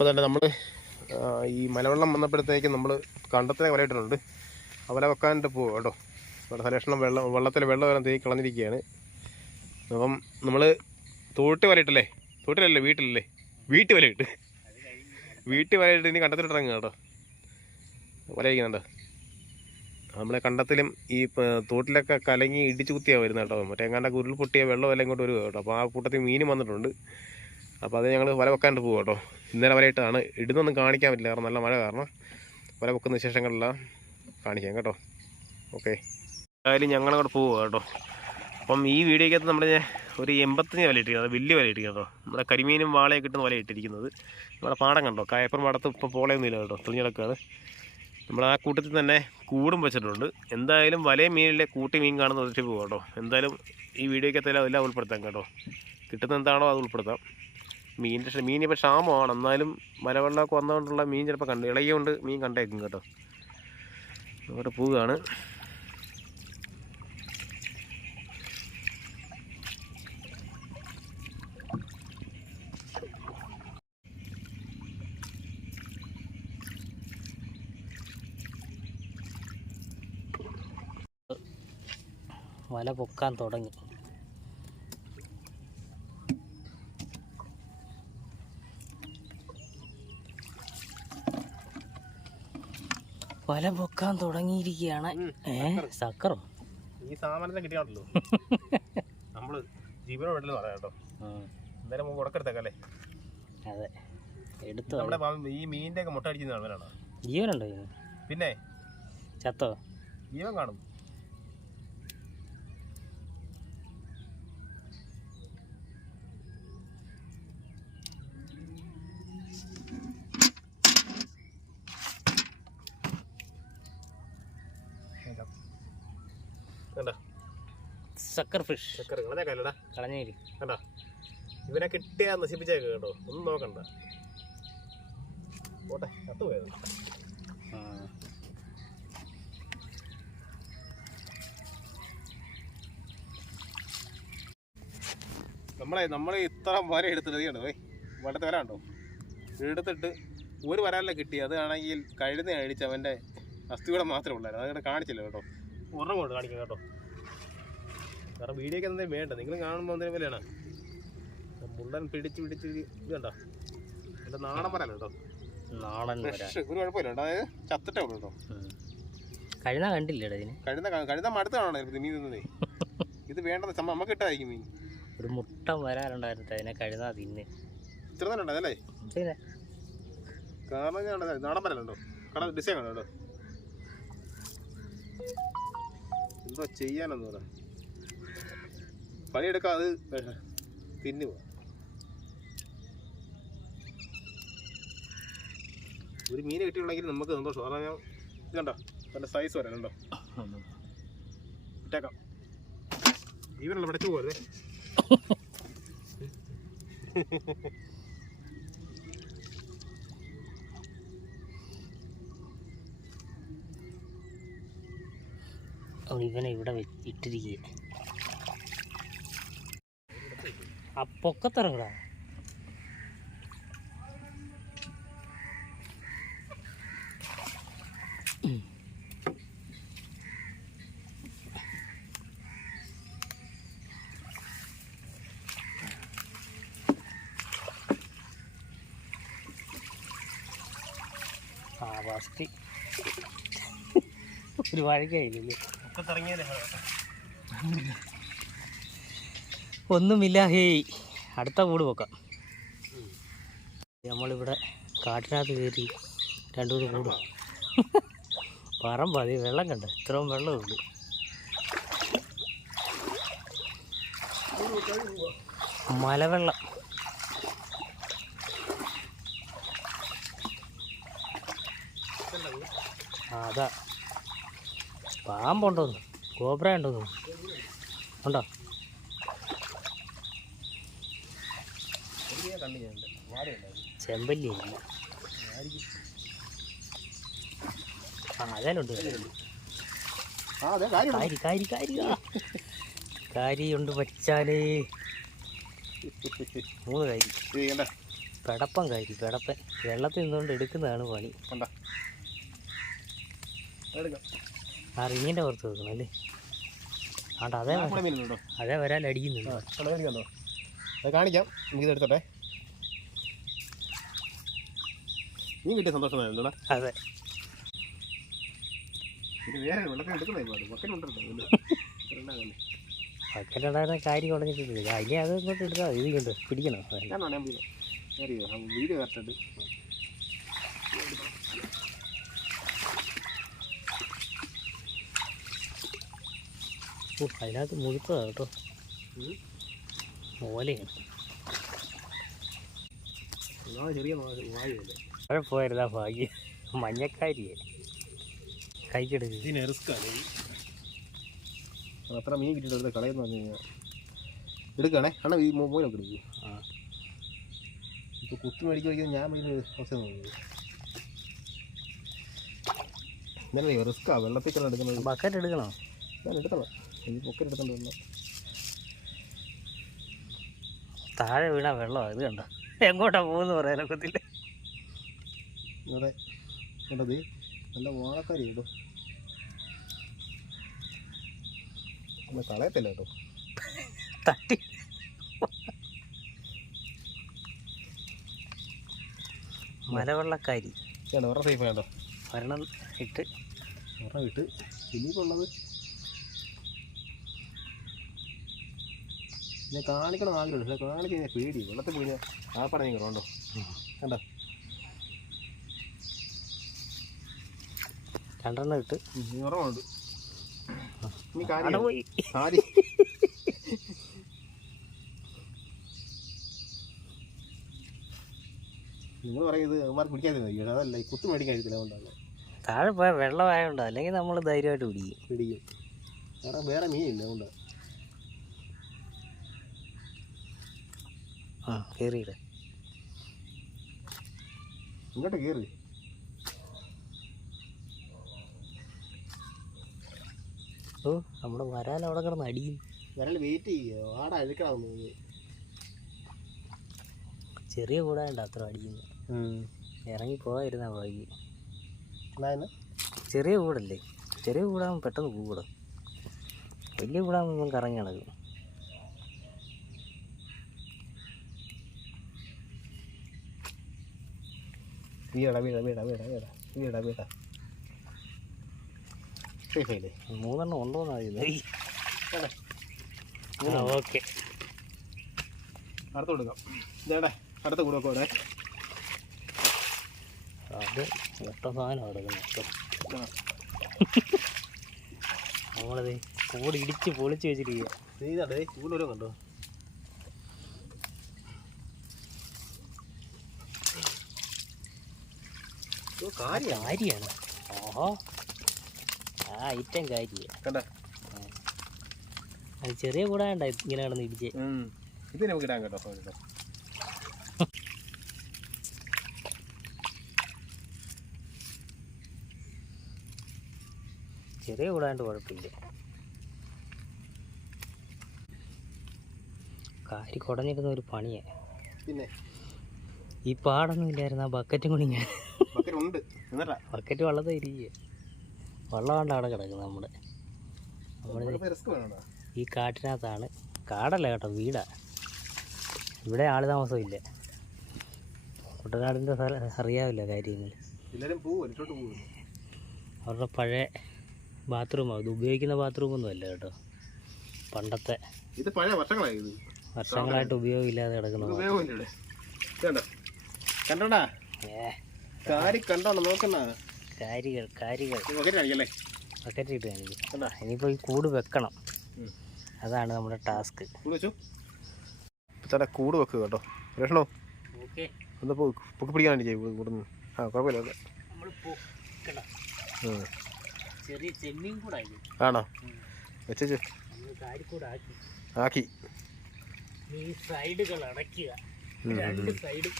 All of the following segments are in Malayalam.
അപ്പോൾ തന്നെ നമ്മൾ ഈ മലവെള്ളം വന്നപ്പോഴത്തേക്ക് നമ്മൾ കണ്ടത്തിനെ വലയിട്ടിട്ടുണ്ട്. ആ വല വെക്കാനായിട്ട് പോകും കേട്ടോ. നമ്മുടെ സലക്ഷണം വെള്ളത്തിൽ വെള്ളം വരാൻ തേക്ക് കളഞ്ഞിരിക്കുകയാണ്. അപ്പം നമ്മൾ തോട്ടി വലയിട്ടല്ലേ, തോട്ടിലല്ലേ വീട്ടിലല്ലേ, വീട്ടിൽ വലയിട്ട് ഇനി കണ്ടത്തിലിട്ടിറങ്ങുക കേട്ടോ. വലയിക്കുന്നുണ്ട്. നമ്മളെ കണ്ടത്തിലും ഈ തോട്ടിലൊക്കെ കലങ്ങി ഇടിച്ചു കുത്തിയാണ് വരുന്നത് കേട്ടോ. മറ്റേ എങ്ങാണ്ടൊക്കെ ഉരുൾ പൊട്ടിയ വെള്ളമെല്ലാം ഇങ്ങോട്ട് വരിക കേട്ടോ. അപ്പോൾ ആ കൂട്ടത്തിൽ മീനും വന്നിട്ടുണ്ട്. അപ്പോൾ അത് ഞങ്ങൾ വല വെക്കാനായിട്ട് പോകും കേട്ടോ. ഇന്നലെ വലയിട്ടാണ്, ഇടുന്നൊന്നും കാണിക്കാൻ പറ്റില്ല കാരണം നല്ല മഴ കാരണം. വല വെക്കുന്ന വിശേഷങ്ങളെല്ലാം കാണിക്കാം കേട്ടോ. ഓക്കെ, എന്തായാലും ഞങ്ങളങ്ങോട്ട് പോവുക കേട്ടോ. അപ്പം ഈ വീഡിയോക്കകത്ത് നമ്മൾ ഒരു 85 വല ഇട്ടിരിക്കുന്നത്, അത് വലിയ വല ഇട്ടിരിക്കുന്നത് കേട്ടോ. നമ്മുടെ കരിമീനും വാളയൊക്കെ കിട്ടുന്ന വല ഇട്ടിരിക്കുന്നത്. നമ്മുടെ പാടം കണ്ടോ, കായപ്പുറം പാടത്ത് ഇപ്പോൾ പോളയൊന്നുമില്ല കേട്ടോ, തെളിഞ്ഞിടക്കാണ്. നമ്മൾ ആ കൂട്ടത്തിൽ തന്നെ കൂടും വെച്ചിട്ടുണ്ട്. എന്തായാലും വലയും മീനിലെ കൂട്ടി മീൻ കാണുന്ന ഒത്തിരി പോകും കേട്ടോ. എന്തായാലും ഈ വീഡിയോക്കകത്തെല്ലാം എല്ലാം ഉൾപ്പെടുത്താം കേട്ടോ. കിട്ടുന്ന എന്താണോ അത് ഉൾപ്പെടുത്താം. മീൻ ഇപ്പോൾ ക്ഷാമമാണ്, എന്നാലും മലവെള്ളമൊക്കെ വന്നുകൊണ്ടുള്ള മീൻ ചിലപ്പോൾ ഇളകിയുകൊണ്ട് മീൻ കണ്ടേക്കും കേട്ടോ. അങ്ങോട്ട് പോവുകയാണ്. വല പൊക്കാൻ തുടങ്ങി. വല പൊക്കാൻ തുടങ്ങിയിരിക്കുകയാണ്. സക്കറോ ഈ സാമാനത്തെ കിട്ടിയാണല്ലോ നമ്മള് ജീവനോ വീട്ടിൽ പറയാം കേട്ടോ. എന്തായാലും നമുക്ക് ഉടക്കെടുത്തേക്കല്ലേ. അതെ, എടുത്തു. നമ്മുടെ ഈ മീനിന്റെ ഒക്കെ മുട്ട അടിക്കുന്ന ആൾക്കാരാണോ? ജീവനുണ്ടോ ഇതിന്? പിന്നെ ചത്തോ? ജീവൻ കാണും. സക്കർ ഫിഷ് കളഞ്ഞേരി കണ്ടാ. ഇവനെ കിട്ടിയാ നശിപ്പിച്ചേക്ക് കേട്ടോ, ഒന്നും നോക്കണ്ട. പോട്ടെ, കത്തുപോയത്. നമ്മൾ ഇത്ര വര എടുത്തിട്ട് കണ്ടോ, വടത്തെ വര ഉണ്ടോ, എടുത്തിട്ട് ഒരു വരാലേ കിട്ടി. അതാണെങ്കിൽ കഴുത അടിച്ച് അവൻ്റെ അസ്ഥികൂടെ മാത്രമേ ഉള്ളായിരുന്നു. അതങ്ങനെ കാണിച്ചില്ല കേട്ടോ. ഒരെണ്ണം കൊണ്ട് കാണിക്കാം കേട്ടോ. കാരണം വീഡിയോക്ക് എന്തെങ്കിലും വേണ്ട, നിങ്ങൾ കാണുമ്പോൾ എന്തെങ്കിലും വിലയാണ്. മുള്ളൻ പിടിച്ച് ഇത് കണ്ടോ, എൻ്റെ നാടൻ വരാലോ കേട്ടോ. നാടൻ ഫ്രഷ്, ഒരു കുഴപ്പമില്ല. അതായത് ചത്തിട്ടേ ഉള്ളൂ കേട്ടോ. കഴുത കണ്ടില്ലേ ഇതിന്? കഴുത മടുത്ത് കാണണേ മീൻ തിന്നതേ. ഇത് വേണ്ടത് നമുക്ക് ഇട്ടായിരിക്കും മീൻ. ഒരു മുട്ട വരാറുണ്ടായിരുന്നു, അതിനെ കഴുത തിന്ന്. ഇത്ര തന്നെ ഉണ്ടല്ലേ? കാരണം നാടൻ വരാലുണ്ടോ, കട ഡിസൈൻ കണ്ടോ കേട്ടോ. എന്തോ ചെയ്യാനെന്ന് പറയാം, പണിയെടുക്കാം. അത് തിന്നു പോവാം. ഒരു മീൻ കിട്ടിയുണ്ടെങ്കിൽ നമുക്ക് സന്തോഷം. കാരണം ഞാൻ ഇത് കണ്ടോ, നല്ല സൈസ് വരാനുണ്ടോ, ഇട്ടേക്കാം. ജീവനുള്ള പിടച്ചു പോകരുതേ. ഇവനെ ഇവിടെ ഇട്ടിരിക്കുക. ആ പൊക്കത്തിറങ്ങടാ. ഫസ്റ്റ് ഒരു വഴക്കായില്ലേ, ഒന്നുമില്ല. ഹേയ്, അടുത്ത കൂട് പോക്കാം. നമ്മളിവിടെ കാട്ടിനകത്ത് കയറി 2-3 കൂടും. പറമ്പതി വെള്ളം കണ്ട, ഇത്രയും വെള്ളമുണ്ട്. മലവെള്ളം. അതാ പാമ്പുണ്ടോന്ന്, കോബ്ര ഉണ്ടോന്ന് ഉണ്ടോ? ചെമ്പല്ലി അതിലുണ്ട്. കാരിയുണ്ട് വച്ചാലേ 3 കാരി. പെടപ്പൻ കാരി പെടപ്പൻ വെള്ളത്തിൽ നിന്നുകൊണ്ട് എടുക്കുന്നതാണ് പണി. കണ്ട എടുക്കാം. ആ റിങ്ങിൻ്റെ പുറത്ത് വെക്കണം അല്ലേ? ആണ്ട് അതേ മീനുണ്ടോ? അതേ വരാൻ അടിക്കുന്നുണ്ട്. കണ്ടോ? അത് കാണിക്കാം. നമുക്കിത് എടുത്തോട്ടെ. നീ കിട്ടിയ സന്തോഷമായിരുന്നോടാ. അതെ. ഇത് വേറെ വെള്ളത്തിൽ എടുക്കുന്നേ ബക്കറ്റ് ഉണ്ടല്ലോ. ബക്കറ്റ് ഉണ്ടായിരുന്ന കാര്യം കുടഞ്ഞിട്ടില്ല. അതിനെ അത് ഇങ്ങോട്ട് എടുത്താൽ ഇത് കണ്ട് പിടിക്കണം. Video correct. അതിനകത്ത് മുഴുത്തതാണ് കേട്ടോ. ഓലയാണ്. ചെറിയ വായുവല്ലേ. അവിടെ പോയിരുന്നാ ഭാഗ്യം. മഞ്ഞക്കാരിയെ കൈക്കെടുക്കുക. ഇതിന് റിസ്ക്കാണ്. അത്ര മീൻ കിട്ടിയിട്ട് കളയെന്ന് പറഞ്ഞു കഴിഞ്ഞാൽ എടുക്കുകയാണേ. അണ്ണ ഈ മൊബൈലൊക്കെ എടുക്കും. ഇപ്പോൾ കുത്തി മേടിക്കുമ്പോൾ ഞാൻ മേടിക്കുന്ന അവസ്ഥ തോന്നുന്നത്. ഇങ്ങനെ റിസ്ക്കാണ് വെള്ളത്തിൽ കിടന്ന് എടുക്കുന്നത്. ബക്കറ്റ് എടുക്കണോ? ഞാൻ എടുക്കണം. ഈ പൊക്കറ്റ് എടുത്തോണ്ട് വരണം. താഴെ വീണ വെള്ളമാണ്. ഇത് കണ്ടോ എങ്ങോട്ടാ പോകുന്നു പറയാനൊക്കത്തില്ല. അതെ കണ്ടത് നല്ല വാളക്കാരി കേട്ടോ. നമ്മൾ കളയത്തില്ല കേട്ടോ. തട്ടി മലവെള്ളക്കാരി ഒരെണ്ണം സേഫ് വേണ്ടോ? ഒരെണ്ണം ഇട്ട് ഒരെണ്ണം ഇട്ട് ഇനിയിപ്പോൾ ഉള്ളത് ഞാൻ കാണിക്കണം ആഗ്രഹമുണ്ട്. പക്ഷേ കാണിച്ച് കഴിഞ്ഞാൽ പേടി. വെള്ളത്തിൽ പോയി ആ പറഞ്ഞ കണ്ടോ കണ്ടോ? രണ്ടെണ്ണം ഇട്ട് ഉറവുണ്ട്. ഇനി പോയി കാര്യം നിങ്ങൾ പറയുന്നത് അവന്മാർക്ക് പിടിക്കാതിരുന്ന അതല്ല ഈ കുത്തു മേടിക്കാൻ കഴിയത്തില്ല. അതുകൊണ്ടാണ് താഴെ പോയാൽ വെള്ളമായോണ്ടോ. അല്ലെങ്കിൽ നമ്മൾ ധൈര്യമായിട്ട് പിടിക്കും. കാരണം വേറെ മീനില്ല. അതുകൊണ്ടാണ്. കയറിയിട ഇങ്ങോട്ട് കയറി. ഓ നമ്മുടെ വരാൽ അവിടെ കിടന്ന് അടിയും. വരാൽ വെയിറ്റ് ചെയ്യുക. ആടെ അഴുക്കണം. ചെറിയ കൂടാണ്ട് അത്ര അടിക്കുന്നു. ഇറങ്ങി പോകാതിരുന്നാ വൈകി. ചെറിയ കൂടല്ലേ. ചെറിയ കൂടാകുമ്പോൾ പെട്ടെന്ന് കൂടാം. വലിയ കൂടാകുമ്പോൾ കറങ്ങി നടക്കും. മൂന്നെണ്ണം ഉണ്ടോന്ന് അറിയുന്നത്. ഓക്കെ അടുത്ത് കൊടുക്കാം. ഇതേടെ അടുത്ത കൂടെ കൂടെ അത് ഒട്ട സാധനം എടുക്കുന്നത്. നമ്മളത് കൂട് ഇടിച്ച് പൊളിച്ച് വെച്ചിരിക്കുക. ഇതേ കൂടുതലും കണ്ടോ. കാരിയാണ്. ഓഹോ ആ ഐറ്റം കാരിയ കണ്ട. അത് ചെറിയ കൂടാണ്ട ഇങ്ങനെ കിടന്ന് ഇടിച്ച്. ഇത് നമുക്ക് ഇടാൻ കേട്ടോ. ചെറിയ കൂടാണ്ട് കുഴപ്പമില്ല. കാരി കുടഞ്ഞിരുന്ന ഒരു പണിയാ. പിന്നെ ഈ പാടൊന്നും ഇല്ലായിരുന്നു. ആ ബക്കറ്റും കൂടി ഞാൻ ബക്കറ്റ് വെള്ളത്തിൽ ഇരിക്കുക. വെള്ളം കൊണ്ട് അവിടെ കിടക്കുന്നത്. നമ്മുടെ ഈ കാട്ടിനകത്താണ്. കാടല്ല കേട്ടോ, വീടാ. ഇവിടെ ആൾ താമസമില്ല. കുട്ടനാടിൻ്റെ സ്ഥലം അറിയാവില്ല കാര്യങ്ങൾ. അവരുടെ പഴയ ബാത്റൂമാണ്. ഇത് ഉപയോഗിക്കുന്ന ബാത്റൂമൊന്നും അല്ല കേട്ടോ. പണ്ടത്തെ ഇത് പഴയ വർഷങ്ങളായിട്ട് ഉപയോഗമില്ലാതെ കിടക്കുന്നത്. ബക്കറ്റ് ഇട്ട് കാണിക്കും. ഇനിയിപ്പോൾ ഈ കൂട് വെക്കണം. അതാണ് നമ്മുടെ ടാസ്ക്. കൂട് വെക്കുക കേട്ടോ. രക്ഷണോ ഓക്കെ ഒന്ന് പൊക്കി പിടിക്കാൻ വേണ്ടി ചെയ്യും കൂടുന്നു. ആ കുഴപ്പമില്ല. ചെറിയ ചെമ്മീൻ കൂടായി. ആണോ വെച്ചു ആക്കി. ഈ സൈഡുകൾ അടയ്ക്കുക. രണ്ട് സൈഡ്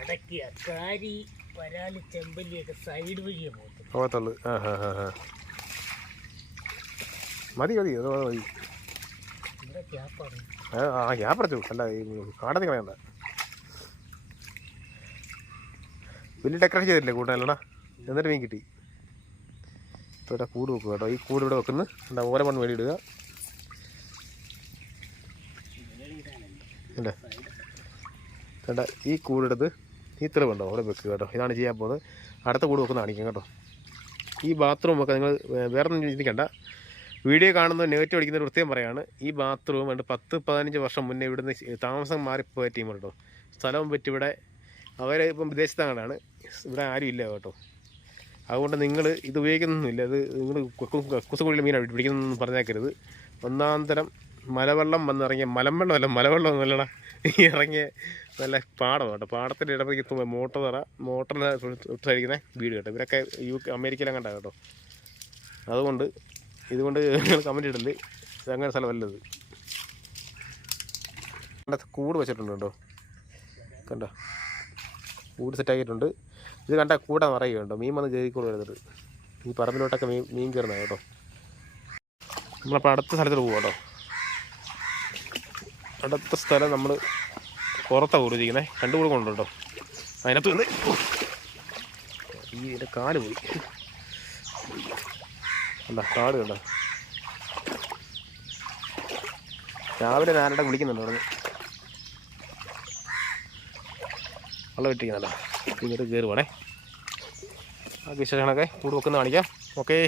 അടയ്ക്കുക. കാരി വരാല് ചെമ്പല്ലിയൊക്കെ സൈഡ് വഴിയേ പോകത്തുള്ളൂ. മതി മതി അത് മതി. ഇവിടെ ഗ്യാപ്പാണ്. ഗ്യാപ്പ് അടച്ചു. അല്ല ഈ കാടത്തി കളയണ്ട. വലിയ ഡെക്കറേഷൻ ചെയ്തിട്ടില്ലേ കൂട്ടാനല്ലടാ, എന്നിട്ട് മീൻ കിട്ടി. ഇപ്പോൾ ഇവിടെ കൂട് വെക്കുക കേട്ടോ. ഈ കൂട് ഇവിടെ വെക്കുന്നു, എന്താ ഓല മണ്ണ് വേണ്ടി ഇടുക അല്ലേ. വേണ്ട, ഈ കൂടെടുത്ത് ഈ തെളിവുണ്ടോ അവിടെ വെക്കുക കേട്ടോ. ഇതാണ് ചെയ്യാൻ പോകുന്നത്. അടുത്ത കൂട് വെക്കുന്ന കാണിക്കാം കേട്ടോ. ഈ ബാത്റൂം ഒക്കെ നിങ്ങൾ വേറെ ഒന്നും ചിന്തിക്കണ്ട. വീഡിയോ കാണുന്നത് നെഗറ്റീവ് അടിക്കുന്ന ഒരു പ്രത്യേകം പറയാണ്. ഈ ബാത്റൂം ഉണ്ട് 10-15 വർഷം മുന്നേ ഇവിടുന്ന് താമസം മാറിപ്പോയ ടീം കേട്ടോ. സ്ഥലവും പറ്റി ഇവിടെ അവർ ഇപ്പം വിദേശത്തങ്ങാണ്, ഇവിടെ ആരും ഇല്ല കേട്ടോ. അതുകൊണ്ട് നിങ്ങൾ ഇത് ഉപയോഗിക്കുന്നൊന്നുമില്ല. അത് നിങ്ങൾ കുസുകുള്ളിൽ മീനാണ് പിടിക്കുന്നതെന്ന് പറഞ്ഞേക്കരുത്. ഒന്നാന്തരം മലവെള്ളം വന്നിറങ്ങിയ മലവെള്ളം നല്ലടാ ഇറങ്ങിയ നല്ല പാടം കേട്ടോ. പാടത്തിൻ്റെ ഇടപെടുത്തുമ്പോൾ മോട്ടറിനെ ഇട്ടായിരിക്കുന്ന വീട് കേട്ടോ. ഇവരൊക്കെ അമേരിക്കയിലും കണ്ടാണ് കേട്ടോ. ഇതുകൊണ്ട് നിങ്ങൾ കമൻറ്റ് ഇടല്, ഇതങ്ങനെ സ്ഥലമല്ലത്. കൂട് വെച്ചിട്ടുണ്ട് കേട്ടോ, കണ്ടോ കൂട് സെറ്റാക്കിയിട്ടുണ്ട്. ഇത് കണ്ടാൽ കൂടെ നിറയുക കേട്ടോ. മീൻ വന്ന് കയറിക്കൂടെ വരുന്നത്. ഈ പറമ്പിലോട്ടൊക്കെ മീൻ കയറുന്നത് കേട്ടോ. നമ്മളപ്പോൾ അടുത്ത സ്ഥലത്തിൽ പോകും കേട്ടോ. അടുത്ത സ്ഥലം നമ്മൾ പുറത്താണ് കൂടിയിരിക്കുന്നത്. രണ്ടു കൂടെ കൊണ്ടു കേട്ടോ. അതിനകത്ത് നിന്ന് ഈ എൻ്റെ കാല് പോയി കണ്ട, കാട് കണ്ടോ. രാവിലെ ഞാനിടെ വിളിക്കുന്നുണ്ട് അവിടെ വെള്ളം ഇട്ടിരിക്കുന്നുണ്ടോ. ഇങ്ങോട്ട് കയറി പോണേ. ആ വിശേഷങ്ങളൊക്കെ കൂട് വെക്കുന്ന കാണിക്കാം. ഓക്കേ,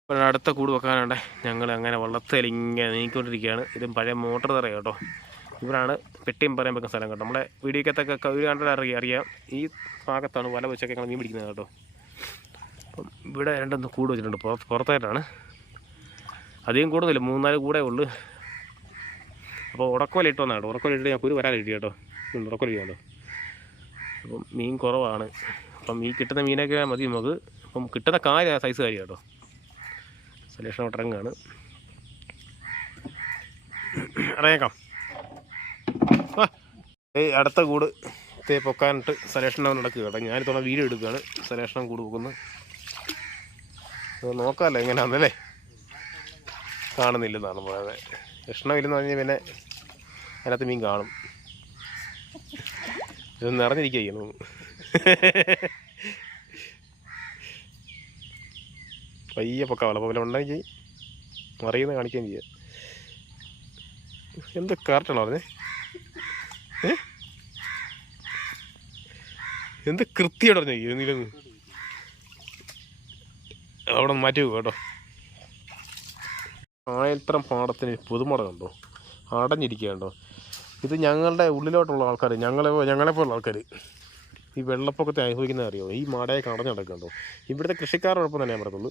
ഇപ്പോൾ അടുത്ത കൂട് വെക്കാനുണ്ട്. ഞങ്ങൾ അങ്ങനെ വള്ളത്തിൽ ഇങ്ങനെ നീങ്ങിക്കൊണ്ടിരിക്കുകയാണ്. ഇതും പഴയ മോട്ടർ തറ കേട്ടോ. ഇവരാണ് പെട്ടിയും പറയാൻ വെക്കുന്ന സ്ഥലം കേട്ടോ. നമ്മളെ വീഡിയോക്കത്തൊക്കെ ഒരു കണ്ടാൽ അറിയാം. ഈ ഭാഗത്താണ് വല വെച്ചൊക്കെ ഞങ്ങൾ മീൻ പിടിക്കുന്നത് കേട്ടോ. അപ്പം ഇവിടെ രണ്ടൊന്ന് കൂട് വെച്ചിട്ടുണ്ട്. പുറത്തായിട്ടാണ്, അധികം കൂടുതലില്ല, 3-4 കൂടെ ഉള്ളു. അപ്പോൾ ഉടക്കോല ഇട്ട് വന്നാണ്. ഉടക്കോല ഇട്ട് ഞാൻ കുരു വരാൻ കിട്ടി കേട്ടോ. ഉടക്കോല ഇട്ടോ. അപ്പം മീൻ കുറവാണ്. അപ്പം ഈ കിട്ടുന്ന മീനൊക്കെ മതി നമുക്ക്. അപ്പം കിട്ടുന്ന സൈസ് കാര്യം കേട്ടോ. സെലക്ഷൻ ഇറങ്ങുകയാണ്. ഇറങ്ങിയേക്കാം. അടുത്ത കൂട് പൊക്കാനിട്ട് സെലക്ഷൻ നടക്കുക കേട്ടോ. ഞാനിത്തോളം വീഡിയോ എടുക്കുകയാണ്. സെലക്ഷൻ കൂട് വെക്കുന്നത് നോക്കാമല്ലോ എങ്ങനെയാണെന്നല്ലേ. കാണുന്നില്ലെന്നാണ് പറയുന്നത്. ലക്ഷണമില്ലെന്ന് പറഞ്ഞാൽ പിന്നെ അതിനകത്ത് മീൻ കാണും. ഇത് നിറഞ്ഞിരിക്കുന്നു. പയ്യെ പൊക്കാവല്ലോ. അപ്പോൾ ഉണ്ടെങ്കിൽ മറിയുന്ന കാണിക്കുകയും ചെയ്യാം. എന്ത് കറക്റ്റാണോ പറഞ്ഞേ? എന്ത് കൃത്യമായിട്ട് പറഞ്ഞേ എന്നില്ലെന്ന് അവിടെ മാറ്റി വെക്കും കേട്ടോ. ആയൽത്തരം പാടത്തിന് പുതുമട കണ്ടോ, അടഞ്ഞിരിക്കുക കണ്ടോ. ഇത് ഞങ്ങളുടെ ഉള്ളിലോട്ടുള്ള ആൾക്കാർ, ഞങ്ങളെപ്പോലുള്ള ആൾക്കാർ ഈ വെള്ളപ്പൊക്കത്തെ അനുഭവിക്കുന്നത് അറിയോ. ഈ മാടയൊക്കെ അടഞ്ഞു നടക്കുന്നുണ്ടോ. ഇവിടുത്തെ കൃഷിക്കാരുടെ കുഴപ്പം തന്നെ ഞാൻ പറയത്തുള്ളൂ.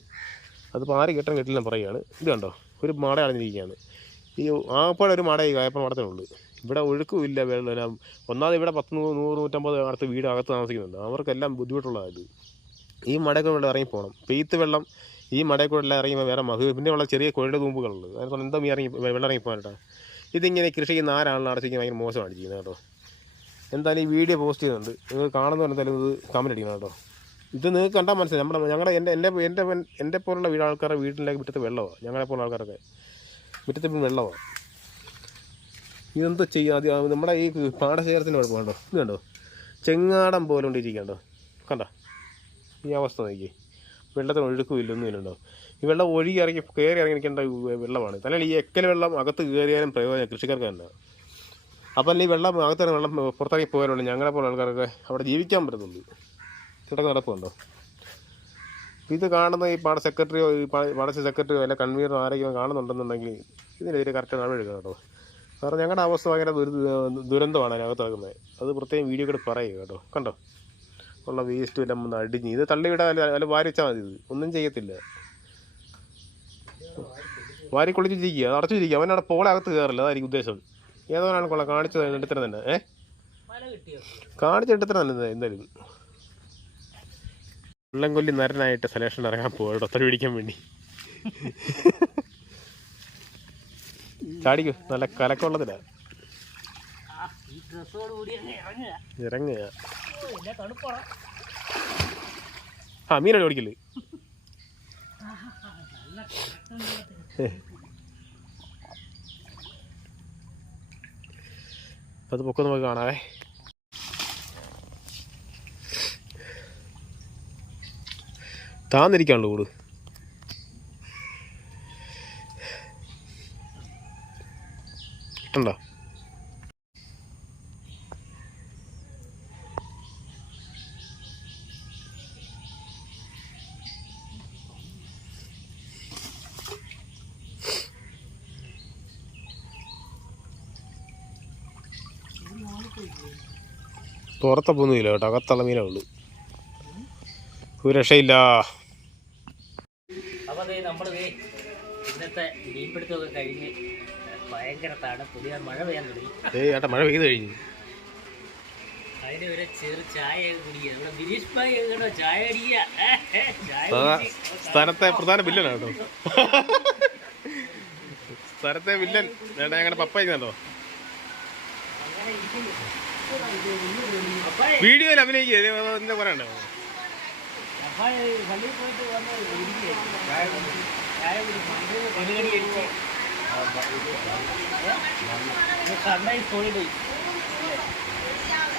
അതിപ്പോൾ ആര് കേട്ടില്ല പറയുകയാണ്. ഇത് കണ്ടോ, ഒരു മാട അടഞ്ഞിരിക്കുകയാണ്. ഈ ആപ്പാടെ ഒരു മാട ഈ കായപ്പ മാടത്തിനുള്ളൂ. ഇവിടെ ഒഴുക്കുമില്ല. വെള്ളം ഒന്നാമത് ഇവിടെ 100-150 അടുത്ത് വീട് അകത്ത് താമസിക്കുന്നുണ്ട്. അവർക്കെല്ലാം ബുദ്ധിമുട്ടുള്ളതായത്. ഈ മടയൊക്കെ ഇവിടെ ഇറങ്ങിപ്പോകണം. പെയ്ത്ത് വെള്ളം ഈ മടയിൽ എല്ലാം ഇറങ്ങിയപ്പോൾ വേറെ പിന്നെ ഉള്ള ചെറിയ കുഴയുടെ തൂമ്പുകളുണ്ട്. അതിന് എന്താ വെള്ളം ഇറങ്ങിപ്പോകാനായിട്ടാണ്. ഇതിങ്ങനെ കൃഷി ചെയ്യുന്ന ആരാണല്ലോ അടച്ചിരിക്കുന്നത് ഭയങ്കര മോശമാണ് ചെയ്യുന്നത് കേട്ടോ. എന്തായാലും ഈ വീഡിയോ പോസ്റ്റ് ചെയ്യുന്നുണ്ട്. നിങ്ങൾ കാണുന്നവർ എന്തായാലും ഇത് കമൻറ്റ് അടിക്കണം കേട്ടോ. ഇത് നിങ്ങൾക്ക് കണ്ടാൽ മനസ്സിലായി. എൻ്റെ പോലുള്ള ആൾക്കാരുടെ വീട്ടിലേക്ക് മുറ്റത്ത് വെള്ളമാണ്. ഞങ്ങളെപ്പോലുള്ള ആൾക്കാരൊക്കെ മുറ്റത്ത് വെള്ളമാണ്. ഇതെന്ത് ചെയ്യുക. നമ്മുടെ ഈ പാടശേഖരത്തിൻ്റെ കുഴപ്പം കണ്ടോ. ഇത് കണ്ടോ, ചെങ്ങാടം പോലെ കൊണ്ടിരിക്കണ്ടോ. കണ്ടോ ഈ അവസ്ഥ നോക്കി. വെള്ളത്തിന് ഒഴുക്കുമില്ല, ഒന്നുമില്ലണ്ടോ. ഈ വെള്ളം ഒഴുകി കയറി ഇറങ്ങിക്കേണ്ട വെള്ളമാണ്. അല്ലെങ്കിൽ ഈ എക്കൽ വെള്ളം അകത്ത് കയറിയാലും പ്രയോജനം കൃഷിക്കാർക്ക് തന്നെ. അപ്പം ഈ വെള്ളം അകത്ത് വെള്ളം പുറത്തേക്ക് പോയാലുള്ളൂ ഞങ്ങളെ പോലെ ആൾക്കാരൊക്കെ അവിടെ ജീവിക്കാൻ പറ്റത്തുള്ളൂ. ഇതൊക്കെ നടക്കുന്നുണ്ടോ. ഇത് കാണുന്ന ഈ പാട സെക്രട്ടറിയോ സെക്രട്ടറിയോ അല്ല കൺവീനറോ ആരെങ്കിലും കാണുന്നുണ്ടെന്നുണ്ടെങ്കിൽ ഇതിനെതിരെ കറക്റ്റ് നടപടി എടുക്കണം കേട്ടോ. കാരണം ഞങ്ങളുടെ അവസ്ഥ ഭയങ്കര ദുരന്തമാണ് അതിനകത്ത് നടക്കുന്നത്. അത് പ്രത്യേകം വീഡിയോ കൂടെ പറയുക കേട്ടോ. കണ്ടോ ഉള്ള വേസ്റ്റ് എല്ലാം ഒന്ന് അടിഞ്ഞ് ഇത് തള്ളിവിടാൻ അല്ല വാരി വെച്ചാൽ മതി. ഇത് ഒന്നും ചെയ്യത്തില്ല. വാരി കുളിച്ചിരിക്കുക, അത് അടച്ചിരിക്കുക. അവനവിടെ പോളകത്ത് കയറില്ല. അതായിരിക്കും ഉദ്ദേശം. ഏതോനാണ് കൊള്ളാം കാണിച്ചത് എടുത്തരം തന്നെ. കാണിച്ചെടുത്തരം തന്നെ. എന്തായാലും വെള്ളം കൊല്ലി നരനായിട്ട് സെലക്ഷൻ ഇറങ്ങാൻ പോകട്ടോ. ഒത്തര പിടിക്കാൻ വേണ്ടി ചാടിക്കോ. നല്ല കലക്കമുള്ളതിലാണ് ഇറങ്ങുക. മീനോട് ഓടിക്കില്ലേ. അപ്പം അത് പൊക്കം നമുക്ക് കാണാവേ. താന്നിരിക്കാണല്ലോ കൂട്. ഇട്ടുണ്ടോ? പുറത്തെ പോകുന്നില്ല കേട്ടോ, അകത്തുള്ള മീനേ ഉള്ളൂ. ഒരു രക്ഷയില്ല. അപ്പോൾ നമ്മൾ ഇന്നത്തെ മീൻപിടുത്തമൊക്കെ കഴിഞ്ഞ് ഭയങ്കര പുതിയ മഴ പെയ്യാൻ തുടങ്ങി. ഏട്ടാ മഴ പെയ്ത് കഴിഞ്ഞു. അതിന് ഒരു ചെറു ചായ കുടിക്കുക. നമ്മുടെ ബിനീഷ് ഭായ് കേട്ടോ ചായ അടിക്കുക. സ്ഥലത്തെ പ്രധാന വില്ലനാണ് കേട്ടോ. സ്ഥലത്തെ വില്ലൻ ചേട്ടാ. ഞങ്ങളുടെ പപ്പ ഇരിക്കുന്നുണ്ടോ? വീഡിയോയിൽ അഭിനയിക്കുക. എന്താ പറയണ്ടോ?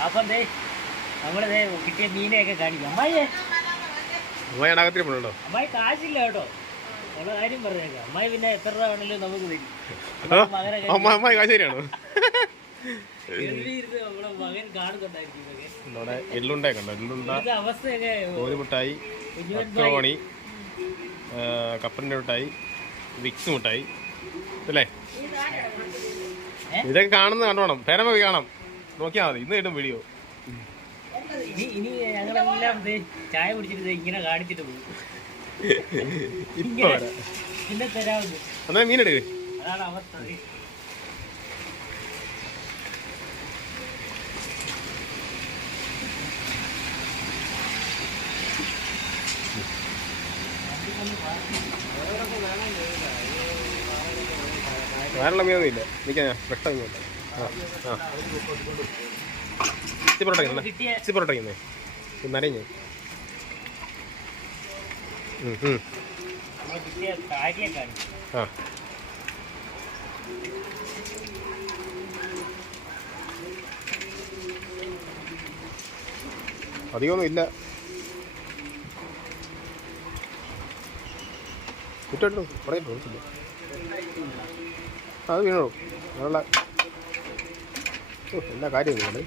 അപ്പം നമ്മളിതേ കിട്ടിയ മീനെയൊക്കെ കാണിക്കാം. അമ്മായിയെ അകത്തിൽ പോകണ്ടോ? അമ്മായി കാശില്ല കേട്ടോ, ഉള്ള കാര്യം പറഞ്ഞേക്കാം. അമ്മായി പിന്നെ എത്ര രൂപ വേണമല്ലോ നമുക്ക് തരും. അമ്മായി കാശേരിയാണോ? നമ്മളെ മകൻ കാണുന്നുണ്ടായിരിക്കും. എള്ളുണ്ടായി കണ്ടോ? എള്ളുണ്ട, അവസ്ഥയൊക്കെ കോഴിമുട്ടായി, മക്രോണി, കപ്പലിൻ്റെ മിഠായി, വിക്സ് മിഠായി അല്ലേ? ഇതൊക്കെ കാണുന്ന കണ്ടോണം. പേരമ്മ പോയി കാണാം, നോക്കിയാൽ മതി. ഇന്ന് കിട്ടും വീഡിയോ. ഇനി ഞങ്ങളെല്ലാം ചായ കുടിച്ചിട്ട് ഇങ്ങനെ കാണിച്ചിട്ട് പോകും. പിന്നെ തരാവുന്നു. എന്നാ മീനെടുക്ക്. അതാണ് അവസ്ഥ. വേറെയുള്ള മീനൊന്നും ഇല്ല. നിൽക്കാൻ പെട്ടെന്ന് പൊറോട്ടയ്ക്കുന്നേ നരഞ്ഞ്. ആ അധികമൊന്നും ഇല്ല. ഇട്ടോ പറഞ്ഞിട്ടില്ല. അത് വീണോ അങ്ങനെയുള്ള എല്ലാ കാര്യവും ഉണ്ട്.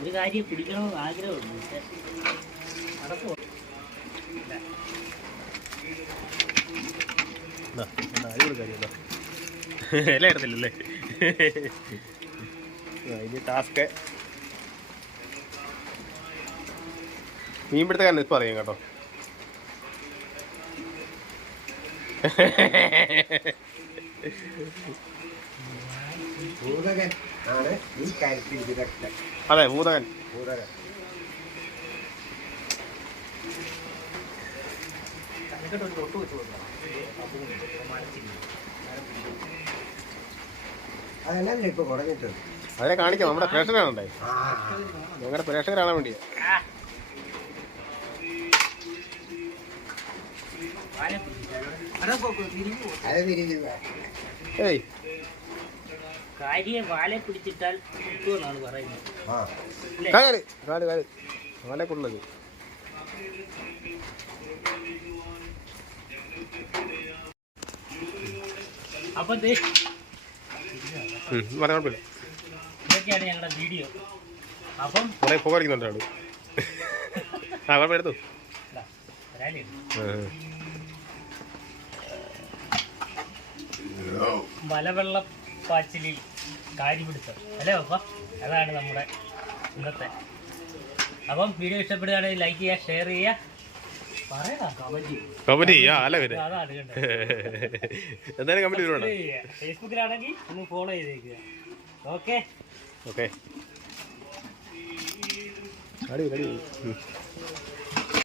ഒരു കാര്യം പിടിക്കണമെന്ന് ആഗ്രഹമുണ്ട്. അടിപൊളി കാര്യമല്ലോ. ഇല എടുത്തില്ലല്ലേ? ഇനി ടാസ്ക് മീൻപിടുത്തക്കാരൻ ഇപ്പം അറിയാം കേട്ടോ. അതെ ഭൂതകൻ. അതിനെ കാണിക്കാം. നമ്മുടെ പ്രേക്ഷകരാണുണ്ടേ, ഞങ്ങളുടെ പ്രേക്ഷകരാണ് വേണ്ടിയാ. ഏയ് കാര്യം വാലെ പിടിച്ചിട്ടാൽ കിട്ടുമെന്നാണ് പറയുന്നത്. വാലെ കൊള്ളത്. അപ്പം ഇതൊക്കെയാണ് ഞങ്ങളുടെ വീഡിയോ. അപ്പം കുറെ പുകടിക്കുന്നുണ്ട് അവിടെ. ആ കുഴപ്പം എടുത്തു. മലവെള്ളപ്പാച്ചിലിൽ കാര്യപിടുത്തം അല്ലേ പപ്പ? അതാണ് നമ്മുടെ ഇന്നത്തെ. അപ്പം വീഡിയോ ഇഷ്ടപ്പെടുകയാണെങ്കിൽ ലൈക്ക് ചെയ്യുക, ഷെയർ ചെയ്യുക, ഫേസ്ബുക്കിലാണെങ്കിൽ ഒന്ന് ഫോളോ ചെയ്തേക്കുക. Okay okay.